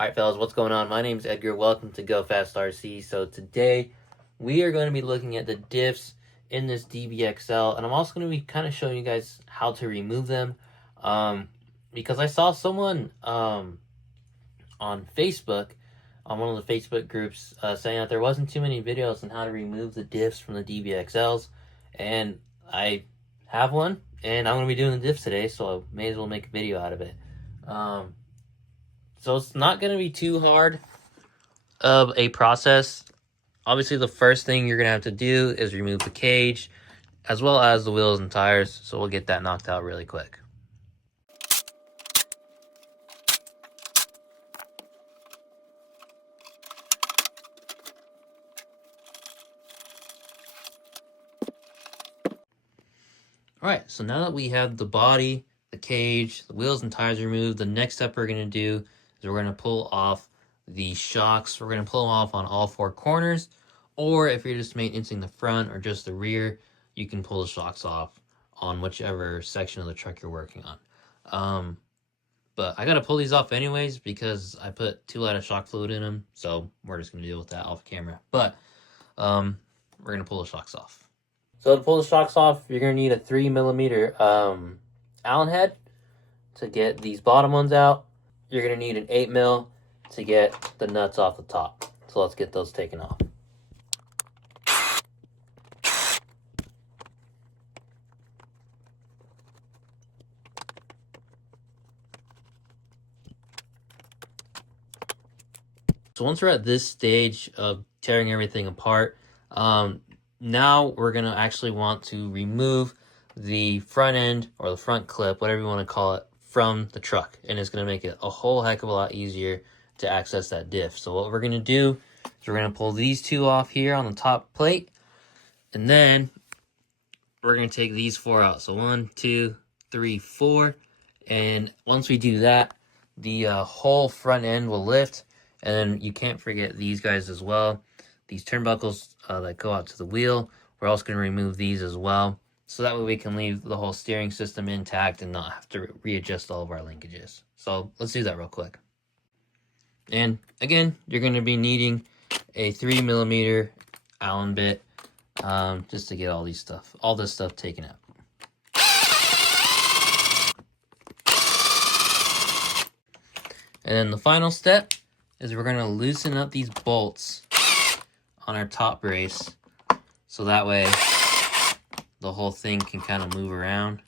Alright fellas, what's going on? My name's Edgar. Welcome to Go Fast RC. So today we are going to be looking at the diffs in this DBXL, and I'm also going to be kind of showing you guys how to remove them, because I saw someone on Facebook, on one of the Facebook groups, saying that there wasn't too many videos on how to remove the diffs from the DBXLs, and I have one, and I'm going to be doing the diffs today, so I may as well make a video out of it. So it's not going to be too hard of a process. Obviously, the first thing you're going to have to do is remove the cage, as well as the wheels and tires, so we'll get that knocked out really quick. Alright, so now that we have the body, the cage, the wheels and tires removed, the next step we're going to do is we're going to pull off the shocks. We're going to pull them off on all four corners, or if you're just maintaining the front or just the rear, you can pull the shocks off on whichever section of the truck you're working on. But I got to pull these off anyways because I put too light of shock fluid in them, so we're just going to deal with that off camera. But we're going to pull the shocks off. So to pull the shocks off, you're going to need a 3mm Allen head to get these bottom ones out. You're going to need an 8mm to get the nuts off the top. So let's get those taken off. So once we're at this stage of tearing everything apart, now we're going to actually want to remove the front end or the front clip, whatever you want to call it, from the truck. And it's going to make it a whole heck of a lot easier to access that diff. So what we're going to do is we're going to pull these two off here on the top plate. And then we're going to take these four out. So 1, 2, 3, 4. And once we do that, the whole front end will lift. And then you can't forget these guys as well. These turnbuckles that go out to the wheel, we're also going to remove these as well. So that way we can leave the whole steering system intact and not have to readjust all of our linkages. So let's do that real quick. And again, you're going to be needing a 3mm Allen bit just to get all this stuff taken out. And then the final step is we're going to loosen up these bolts on our top brace, so that way the whole thing can kind of move around.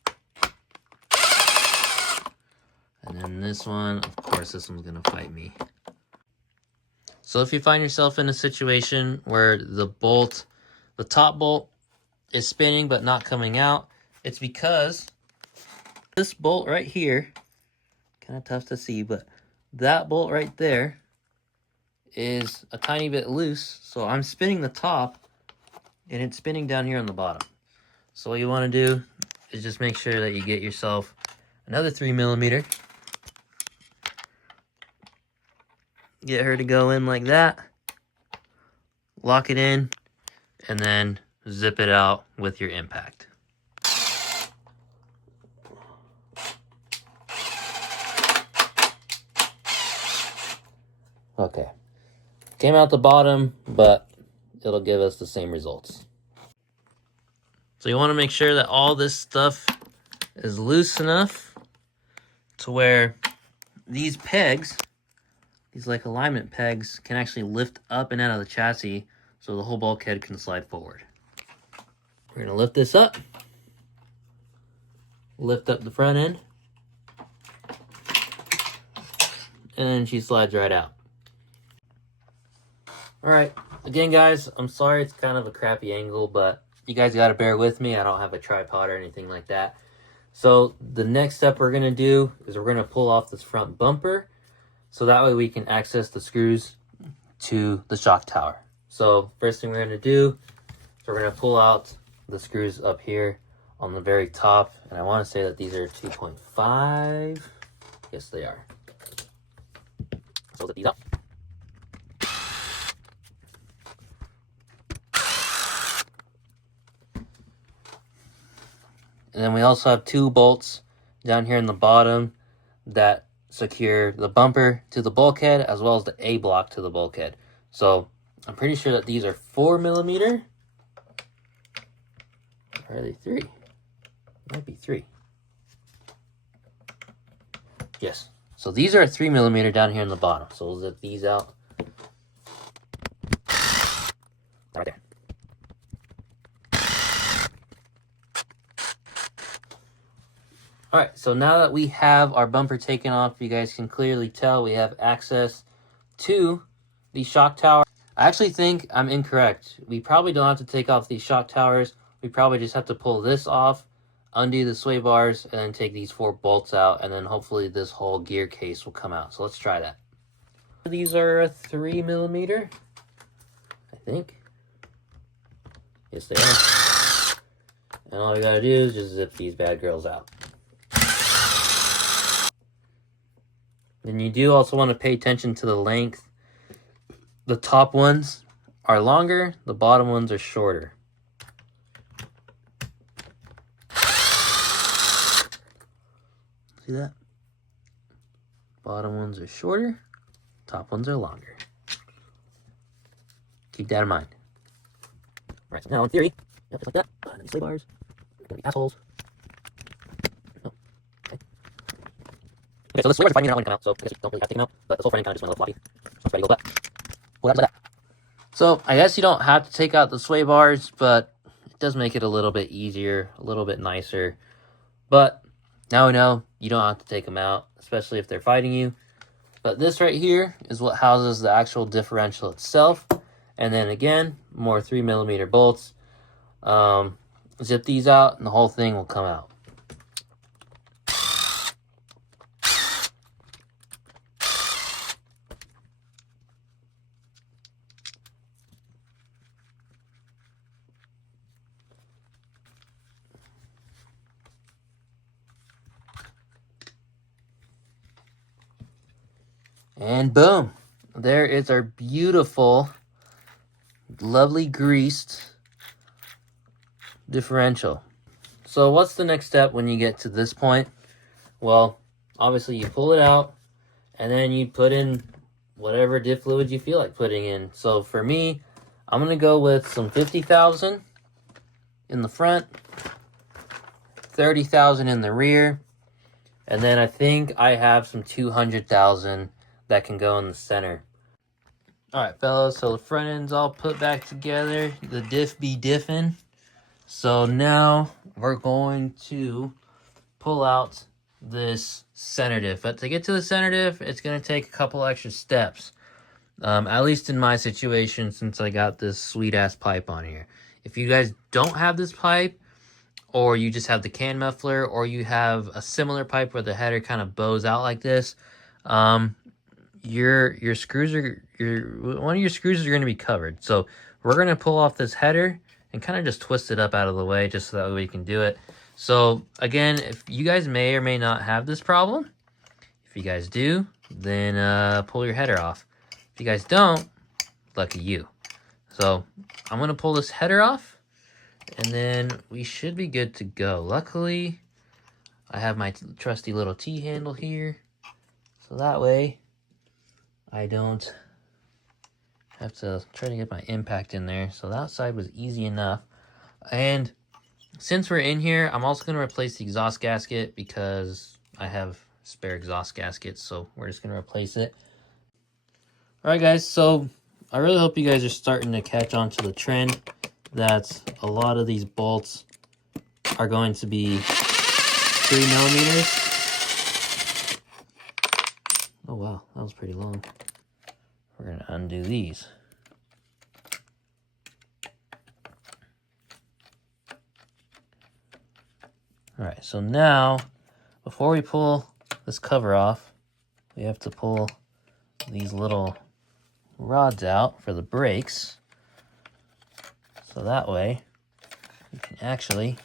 And then this one, of course, this one's going to fight me. So if you find yourself in a situation where the top bolt is spinning but not coming out, it's because this bolt right here, kind of tough to see, but that bolt right there is a tiny bit loose. So I'm spinning the top and it's spinning down here on the bottom. So what you want to do is just make sure that you get yourself another 3mm. Get her to go in like that. Lock it in and then zip it out with your impact. Okay. Came out the bottom, but it'll give us the same results. So you want to make sure that all this stuff is loose enough to where these pegs, these like alignment pegs, can actually lift up and out of the chassis so the whole bulkhead can slide forward. We're going to lift this up. Lift up the front end. And then she slides right out. Alright, again guys, I'm sorry it's kind of a crappy angle, but you guys gotta bear with me. I don't have a tripod or anything like that. So the next step we're gonna do is we're gonna pull off this front bumper, so that way we can access the screws to the shock tower. So first thing we're gonna do is we're gonna pull out the screws up here on the very top, and I want to say that these are 2.5. Yes, they are. So lift these up. And then we also have 2 bolts down here in the bottom that secure the bumper to the bulkhead as well as the A block to the bulkhead. So I'm pretty sure that these are 4mm. Or are they 3? Might be 3. Yes. So these are 3mm down here in the bottom. So we'll zip these out. Right there. Alright, so now that we have our bumper taken off, you guys can clearly tell we have access to the shock tower. I actually think I'm incorrect. We probably don't have to take off these shock towers. We probably just have to pull this off, undo the sway bars, and then take these 4 bolts out, and then hopefully this whole gear case will come out. So let's try that. These are a 3mm, I think. Yes, they are. And all we gotta do is just zip these bad girls out. Then you do also want to pay attention to the length. The top ones are longer, the bottom ones are shorter. See that? Bottom ones are shorter, top ones are longer. Keep that in mind. Right, so now in theory, just like that. And sleigh bars, they're gonna be assholes. Oh, okay. Okay, so the sleigh bars are fighting out when they come out, so I guess we don't really have to take them out, but this whole front end kind of just went a little floppy. So it's ready to go back. Pull it out like that. So I guess you don't have to take out the sway bars, but it does make it a little bit easier, a little bit nicer. But now we know you don't have to take them out, especially if they're fighting you. But this right here is what houses the actual differential itself. And then again, more 3mm bolts. Zip these out and the whole thing will come out. And boom, there is our beautiful, lovely greased differential. So what's the next step when you get to this point? Well, obviously you pull it out and then you put in whatever diff fluid you feel like putting in. So for me, I'm going to go with some 50,000 in the front, 30,000 in the rear, and then I think I have some 200,000 that can go in the center. Alright fellas, so the front end's all put back together, the diff be diffing. So now we're going to pull out this center diff. But to get to the center diff, it's going to take a couple extra steps. At least in my situation, since I got this sweet ass pipe on here. If you guys don't have this pipe, or you just have the can muffler, or you have a similar pipe where the header kind of bows out like this, your screws are one of your screws are going to be covered. So we're going to pull off this header and kind of just twist it up out of the way just so that way we can do it. So again, if you guys may or may not have this problem, if you guys do, then pull your header off. If you guys don't, lucky you. So I'm going to pull this header off and then we should be good to go. Luckily, I have my trusty little T-handle here. So that way I don't have to try to get my impact in there. So that side was easy enough. And since we're in here, I'm also going to replace the exhaust gasket because I have spare exhaust gaskets. So we're just going to replace it. Alright guys, so I really hope you guys are starting to catch on to the trend that a lot of these bolts are going to be 3mm. Oh wow, that was pretty long. We're going to undo these. Alright, so now, before we pull this cover off, we have to pull these little rods out for the brakes. So that way, we can actually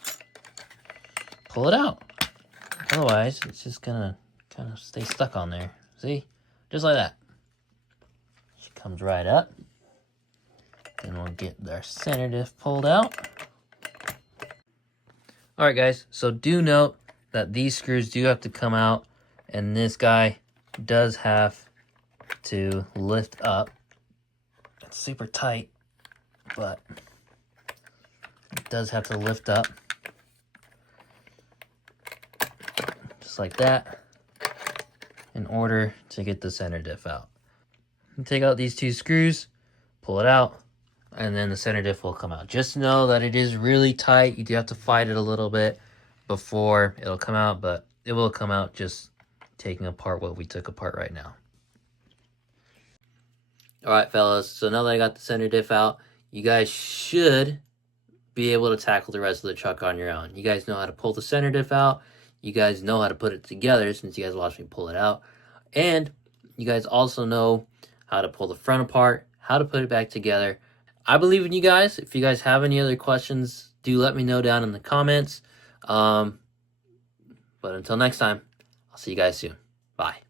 pull it out. Otherwise, it's just gonna kind of stay stuck on there. See? Just like that. She comes right up. Then we'll get our center diff pulled out. Alright guys, so do note that these screws do have to come out, and this guy does have to lift up. It's super tight, but it does have to lift up. Just like that, in order to get the center diff out. Take out these two screws, pull it out, and then the center diff will come out. Just know that it is really tight. You do have to fight it a little bit before it'll come out, but it will come out just taking apart what we took apart right now. All right, fellas, so now that I got the center diff out, you guys should be able to tackle the rest of the truck on your own. You guys know how to pull the center diff out. You guys know how to put it together since you guys watched me pull it out. And you guys also know how to pull the front apart, how to put it back together. I believe in you guys. If you guys have any other questions, do let me know down in the comments. But until next time, I'll see you guys soon. Bye.